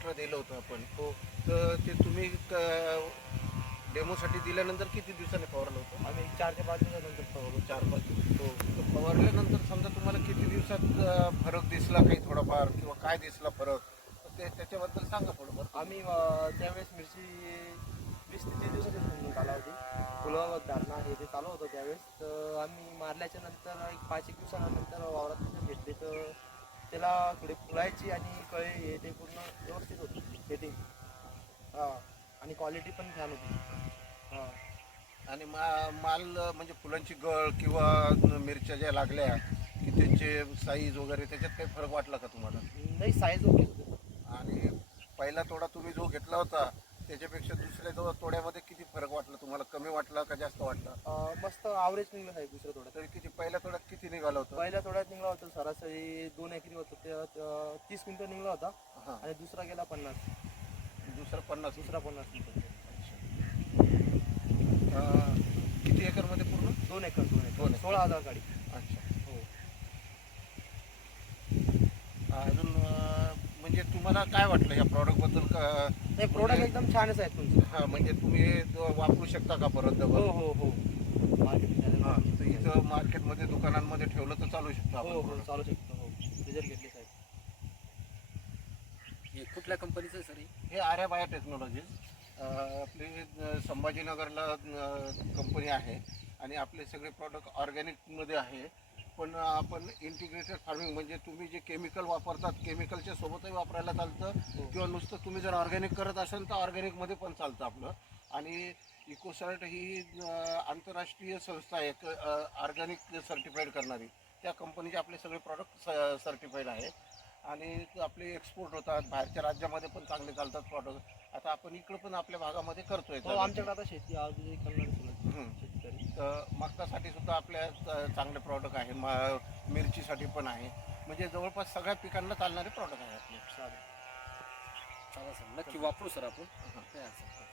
Ultra दिलं होतं आपण. हो. तर ते तुम्ही डेमोसाठी दिल्यानंतर किती दिवसांनी फवारलं होतं? आम्ही 4 ते 5 दिवसानंतर फवारलो. 4-5 दिवस. हो. तर फवारल्यानंतर समजा तुम्हाला किती दिवसात फरक दिसला काही थोडाफार किंवा काय दिसला फरक? तर ते त्याच्याबद्दल सांगा थोडंफार. आम्ही त्यावेळेस मिरची 20 ते 30 दिवसाची कालावधी फुलं धरणं हे ते चालू होतं त्यावेळेस. तर आम्ही मारल्याच्या नंतर एक 5-1 दिवसानंतर वावरात तिथं घेतले तर त्याला थोडी फुलायची आणि कळे हे ते पूर्ण व्यवस्थित होती सेटिंग. हां. आणि क्वालिटी पण छान होती. हां. आणि माल म्हणजे फुलांची गळ किंवा मिरच्या ज्या लागल्या की त्यांचे साईज वगैरे त्याच्यात काही फरक वाटला का तुम्हाला? नाही, साईज ओके होती. आणि पहिला तोडा तुम्ही जो घेतला होता त्याच्यापेक्षा दुसऱ्या तोड्यामध्ये किती फरक वाटला तुम्हाला? कमी वाटला का जास्त वाटला? मस्त ॲव्हरेज निघलं आहे दुसऱ्या तोड्यात. तरी किती पहिल्या तोड्यात किती निघालं होतं? पहिल्या तोड्यात निघला होता सरासरी 2 एकरी होतं ते 30 क्विंटल निघला होता. हां. आणि दुसरा गेला 50. दुसरा 50. दुसरा 50 क्विंटल. किती एकरमध्ये पूर्ण? 2 एकर 2 एकर दोन एकर. 16,000 गाडी. अच्छा. हो. अजून म्हणजे तुम्हाला काय वाटलं या प्रॉडक्टबद्दल का? नाही, प्रोडक्ट एकदम छानच आहेत तुमचं. हां, म्हणजे तुम्ही हे वापरू शकता का परत हो डबल? हो हो. मार्केट हां, तर इथं मार्केटमध्ये दुकानांमध्ये ठेवलं तर चालू शकतं हो आपण हो product. चालू शकतो. हो, रिझल्ट घेतले साहेब. हे कुठल्या कंपनीचं आहे सर हे? हे आर्या बायो टेक्नॉलॉजीज आपली संभाजीनगरला कंपनी आहे आणि आपले सगळे प्रॉडक्ट ऑर्गॅनिकमध्ये आहे. पण आपण इंटिग्रेटेड फार्मिंग म्हणजे तुम्ही जे केमिकल वापरतात केमिकलच्या सोबतही वापरायला चालतं किंवा नुसतं तुम्ही जर ऑर्गॅनिक करत असाल तर ऑर्गॅनिकमध्ये पण चालतं आपलं. आणि इकोसर्ट ही आंतरराष्ट्रीय संस्था आहे ऑर्गॅनिक सर्टिफाईड करणारी. त्या कंपनीचे आपले सगळे प्रॉडक्ट सर्टिफाईड आहेत आणि आपले एक्सपोर्ट होतात बाहेरच्या राज्यामध्ये पण चांगले चालतात प्रॉडक्ट. आता आपण इकडं पण आपल्या भागामध्ये करतोय. हो, आमच्याकडे आता शेती औषधी करणारे हं. शेतकरी. तर मकासाठी सुद्धा आपल्या चांगले प्रॉडक्ट आहे. मिरचीसाठी पण आहे. म्हणजे जवळपास सगळ्या पिकांना चालणारे प्रॉडक्ट आहे आपले. चालेल. चला सर, नक्की वापरू सर आपण. हां. काय अडचण नाही.